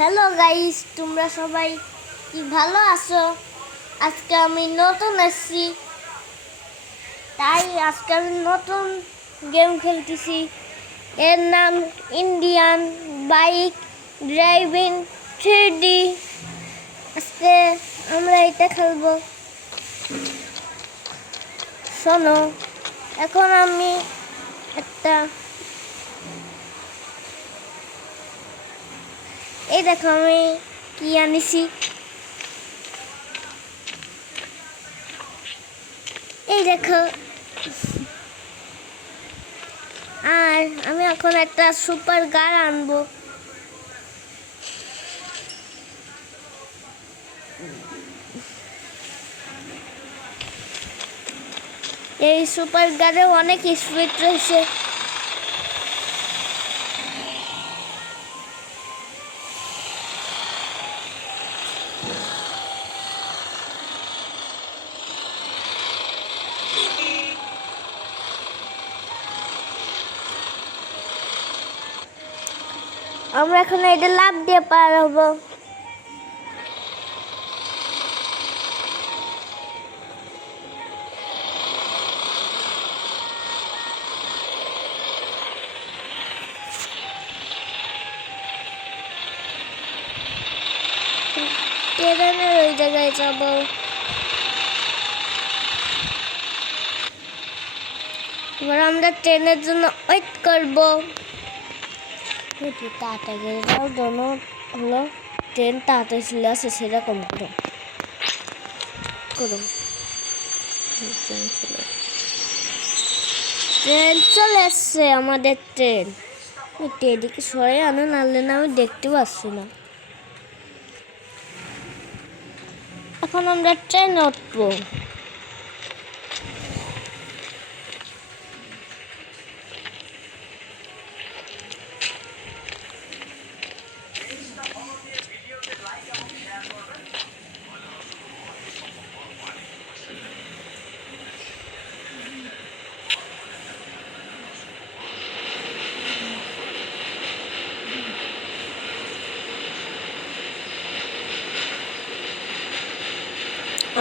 Hello guys, তোমরা সবাই কি ভালো আছো? আজকে আমি নতুন আসছি, তাই আজকে আমি নতুন গেম খেলতেছি। এর নাম ইন্ডিয়ান বাইক ড্রাইভিং 3D। আজকে আমরা এটা খেলবো। শোনো, এখন আমি একটা এই দেখো আমি কি আনিছি। এই দেখো, আর আমি এখন একটা সুপার কার আনবো। এই সুপার কারে অনেক স্পিড রয়েছে। আমরা এখন এটা লাভ দিয়ে পার হবো। ট্রেনের ওই জায়গায় যাবো। এবার আমরা ট্রেনের জন্য ওয়েট করবো। তাড়াতাড়ি যাও, জন্য হলো ট্রেন তাড়াতাড়ি চলে আসে সেরকম করো করুন। ট্রেন চলে এসছে, আমাদের ট্রেন। এদিকে সরে আনো, নাহলে না আমি দেখতে পাচ্ছি না। এখন আমরা ট্রেনে উঠবো।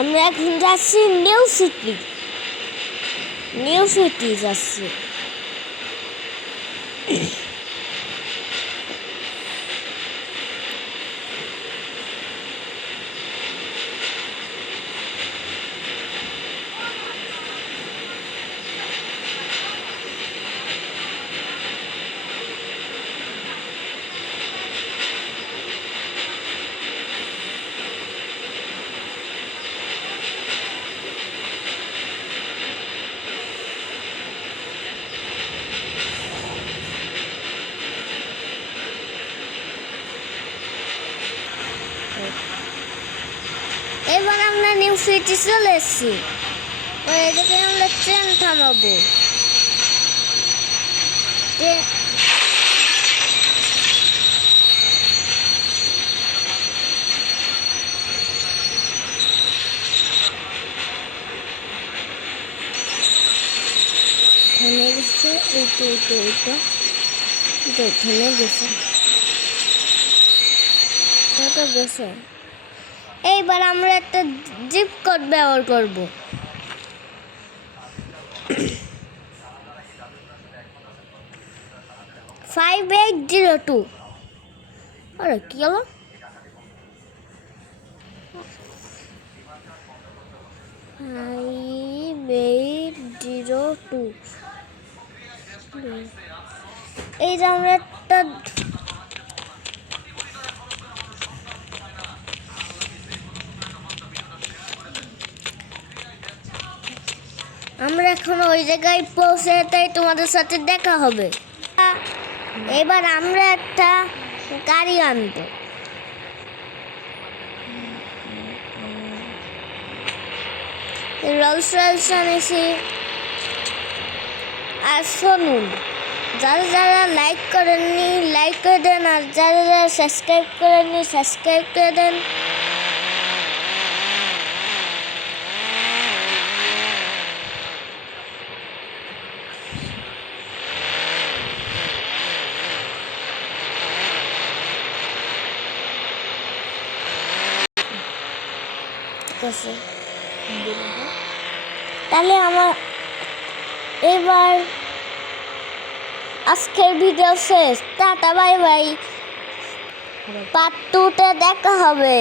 আমরা এখন যাচ্ছি নিউ সিটি। নিউ সিটি যাচ্ছি। এবার আমরা নিউ সিটি চলে এসেছি। এদিকে আমরা ট্রেন থামাবো। থেমে গেছে, এইটা থেমে গেছে, তো গেছে। এইবার আমরা একটা জিপ কোড ব্যবহার করব। ফাইভ 5802। আরে কি হলো? ফাইভ 5802। এই যে আমরা একটা আমরা এখন ওই জায়গায় পৌঁছে, তাই তোমাদের সাথে দেখা হবে। এবার আমরা একটা গাড়ি আনবো। Rolle's Royals আনেছি। আর শুনুন, যারা যারা লাইক করেননি লাইক করে দেন, আর যারা যারা সাবস্ক্রাইব করেননি সাবস্ক্রাইব করে দেন। আসতেছে। তাহলে আমার এবার আজকের ভিডিও শেষ। Tata, bye bye. পার্ট 2-তে দেখা হবে।